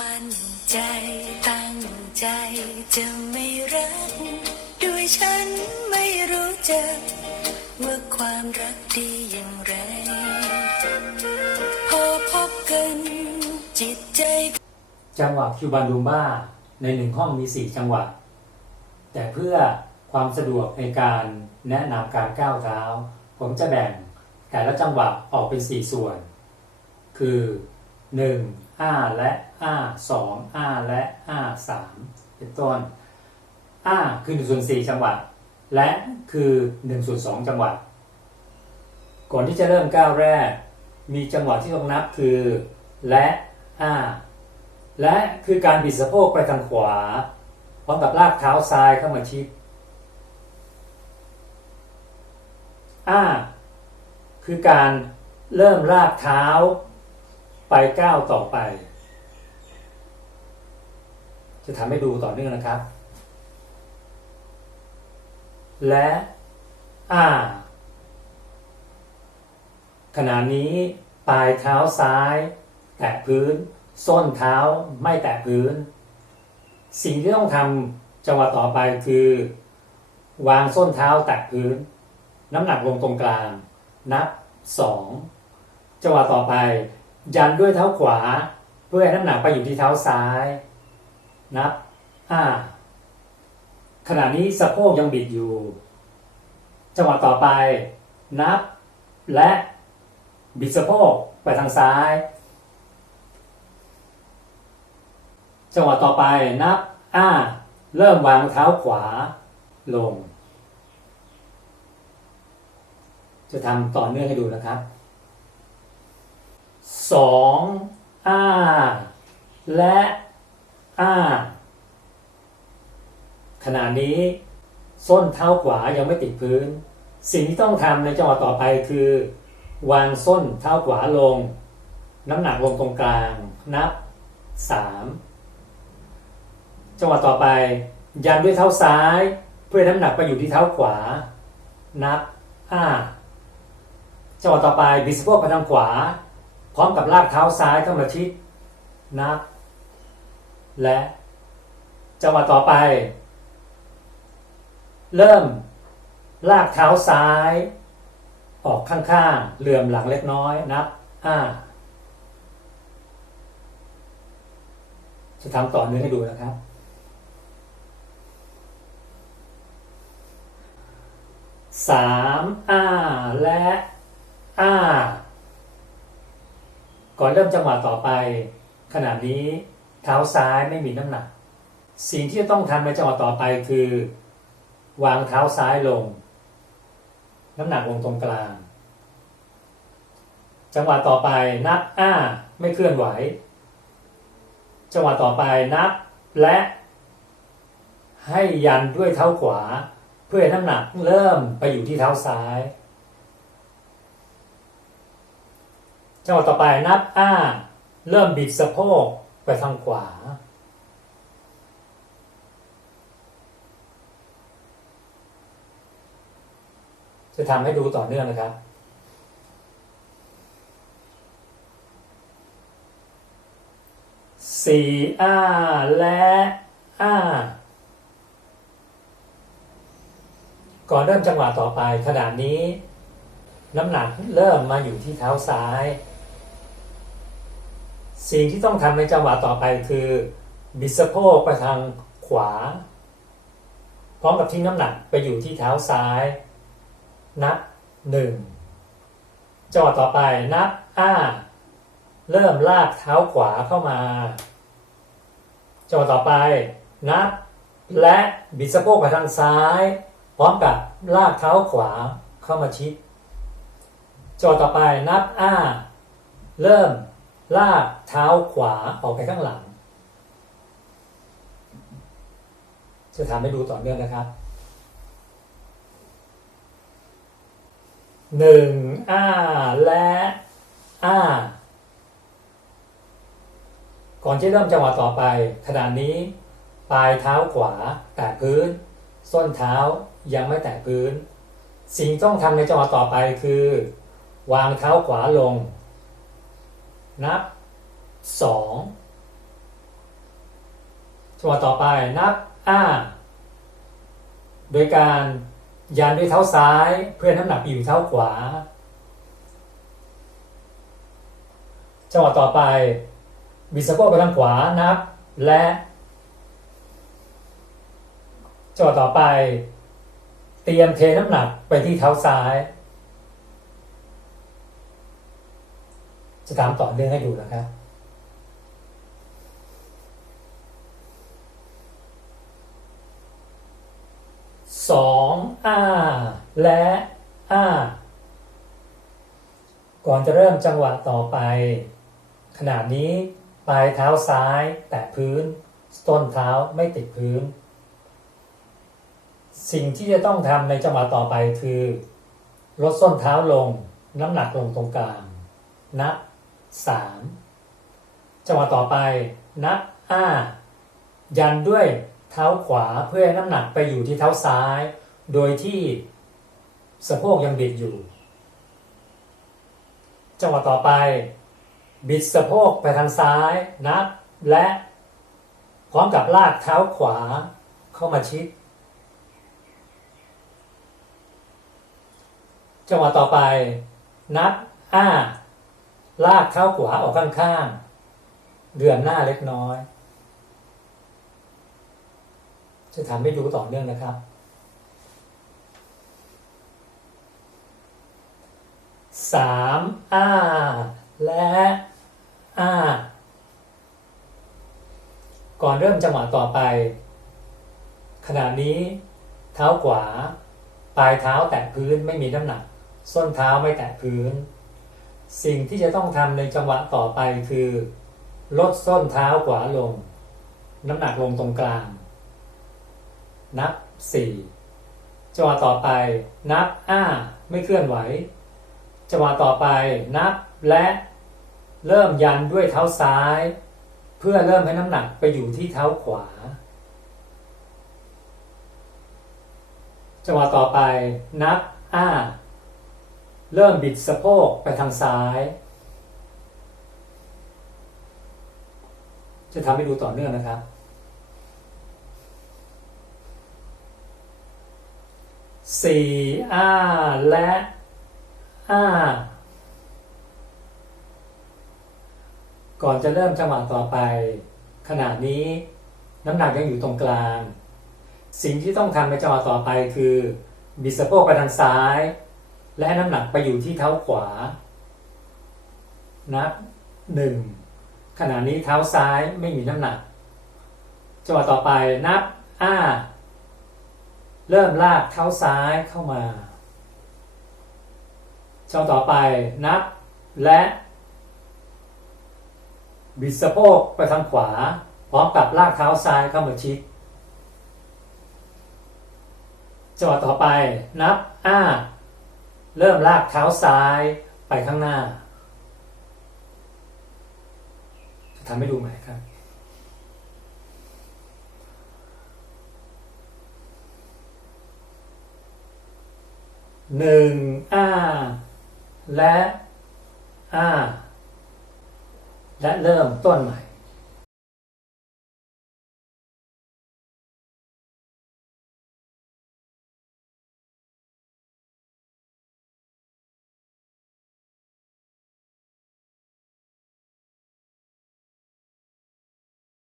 มั่นใจตั้งใจจะไม่รัก ด้วยฉันไม่รู้จักว่าความรักดีอย่างไร พอพบกันจิตใจ จังหวะคิวบารูมบ้าในหนึ่งห้องมี4จังหวะ แต่เพื่อความสะดวกในการแนะนำการก้าวเท้า ผมจะแบ่งแต่ละจังหวะออกเป็น4ส่วน คือ 1 อ้าและอ้า2อ้าและอ้า3เป็นต้นอ้าคือ1ส่วน4จังหวะ และคือ1ส่วน2จังหวะ ก่อนที่จะเริ่มก้าวแรก มีจังหวะที่ต้องนับคือ และอ้าและคือการบิดสะโพกไปทางขวา พร้อมกับลากเท้าซ้ายเข้ามาชิดอ้าคือการเริ่มลากเท้า ไปก้าวต่อไป จะทำให้ดูต่อเนื่องนะครับ และอ้าขณะนี้ปลายเท้าซ้าย แตะพื้น ส้นเท้าไม่แตะพื้น สิ่งที่ต้องทำจังหวะต่อไปคือ วางส้นเท้าแตะพื้น น้ำหนักลงตรงกลาง นับสองจังหวะต่อไป ยันด้วยเท้าขวา เพื่อให้น้ำหนักไปอยู่ที่เท้าซ้ายนับห้าขณะนี้สะโพกยังบิดอยู่ จังหวะต่อไป นับ และบิดสะโพกไปทางซ้าย จังหวะต่อไปนับอ้าเริ่มวางเท้าขวา ลง จะทำต่อเนื่องให้ดูนะครับ สองอ้า และอ้า ขณะนี้ ส้นเท้าขวายังไม่ติดพื้น สิ่งที่ต้องทำในจังหวะต่อไปคือ วางส้นเท้าขวาลง น้ำหนักลงตรงกลาง นับสามจังหวะต่อไป ยันด้วยเท้าซ้าย เพื่อให้น้ำหนักไปอยู่ที่เท้าขวา นับห้าจังหวะต่อไปบิดสะโพกไปทางขวา พร้อมกับลากเท้าซ้ายเข้ามาชิดนับ และจังหวะต่อไป เริ่มลากเท้าซ้าย ออกข้างๆเหลื่อมหลังเล็กน้อยนับห้าจะทำต่อเนื่องให้ดูนะครับสามอ้าและอ้า ก่อนเริ่มจังหวะต่อไป ขณะนี้เท้าซ้ายไม่มีน้ำหนัก สิ่งที่จะต้องทำในจังหวะต่อไปคือ วางเท้าซ้ายลง น้ำหนักลงตรงกลาง จังหวะต่อไปนับอ้าไม่เคลื่อนไหว จังหวะต่อไปนับและให้ยันด้วยเท้าขวา เพื่อให้น้ำหนักเริ่มไปอยู่ที่เท้าซ้าย จังหวะต่อไปนับอ้า เริ่มบิดสะโพกไปทางขวา จะทำให้ดูต่อเนื่องนะครับสี่อ้าและอ้า ก่อนเริ่มจังหวะต่อไปขณะนี้ น้ำหนักเริ่มมาอยู่ที่เท้าซ้าย สิ่งที่ต้องทำในจังหวะต่อไปคือบิดสะโพกไปทางขวา พร้อมกับทิ้งน้ำหนักไปอยู่ที่เท้าซ้าย นับหนึ่งจังหวะต่อไปนับอ้า เริ่มลากเท้าขวาเข้ามาจังหวะต่อไปนับและบิดสะโพกไปทางซ้าย พร้อมกับลากเท้าขวาเข้ามาชิดจังหวะต่อไปนับอ้า เริ่ม ลากเท้าขวาออกไปข้างหลัง จะทำให้ดูต่อเนื่องนะครับหนึ่งอ้าและอ้าก่อนที่เริ่มจังหวะต่อไป ขณะนี้ ปลายเท้าขวา แตะพื้น ส้นเท้ายังไม่แตะพื้น สิ่งที่ต้องทำในจังหวะต่อไปคือ วางเท้าขวาลง นับสองจังหวะต่อไปนับอ้าโดยการยันด้วยเท้าซ้ายเพื่อน้ำหนักไปอยู่เท้าขวา จังหวะต่อไปบิดสะโพกไปทางขวานับและจังหวะต่อไป เตรียมเทน้ำหนักไปที่เท้าซ้าย จะตามต่อเนื่องให้ดูนะครับสองอ้าและอ้าก่อนจะเริ่มจังหวะต่อไปขณะนี้ปลายเท้าซ้ายแตะพื้น ต้นเท้าไม่ติดพื้น สิ่งที่จะต้องทำในจังหวะต่อไปคือ ลดส้นเท้าลง น้ำหนักลงตรงกลางนับ สามจังหวะต่อไป นับอ้า ยันด้วยเท้าขวาเพื่อน้ำหนักไปอยู่ที่เท้าซ้าย โดยที่สะโพกยังบิดอยู่ จังหวะต่อไป บิดสะโพกไปทางซ้าย นับและพร้อมกับลากเท้าขวาเข้ามาชิด จังหวะต่อไป นับอ้า ลากเท้าขวาออกข้างๆ เดือนหน้าเล็กน้อย จะทำให้ดูต่อเนื่องนะครับ สามอ้า และอ้า ก่อนเริ่มจังหวะต่อไป ขณะนี้ เท้าขวา ปลายเท้าแตะพื้นไม่มีน้ำหนัก ส้นเท้าไม่แตะพื้น สิ่งที่จะต้องทำในจังหวะต่อไปคือ ลดส้นเท้าขวาลง น้ำหนักลงตรงกลาง นับสี่จังหวะต่อไป นับอ้าไม่เคลื่อนไหว จังหวะต่อไปนับและเริ่มยันด้วยเท้าซ้าย เพื่อเริ่มให้น้ำหนักไปอยู่ที่เท้าขวา จังหวะต่อไปนับอ้า เริ่มบิดสะโพกไปทางซ้าย จะทำให้ดูต่อเนื่องนะครับ สี่อ้าและอ้าก่อนจะเริ่มจังหวะต่อไป ขณะนี้น้ำหนักยังอยู่ตรงกลาง สิ่งที่ต้องทำในจังหวะต่อไปคือ บิดสะโพกไปทางซ้าย และน้ำหนักไปอยู่ที่เท้าขวา นับหนึ่งขณะนี้เท้าซ้ายไม่มีน้ำหนักจังหวะต่อไปนับอ้า เริ่มลากเท้าซ้ายเข้ามาจังหวะต่อไปนับและบิดสะโพกไปทางขวา พร้อมกับลากเท้าซ้ายเข้ามาชิดจังหวะต่อไปนับอ้า เริ่มลากเท้าซ้ายไปข้างหน้า จะทำให้ดูใหม่ครับ หนึ่งอ้า และอ้า และเริ่มต้นใหม่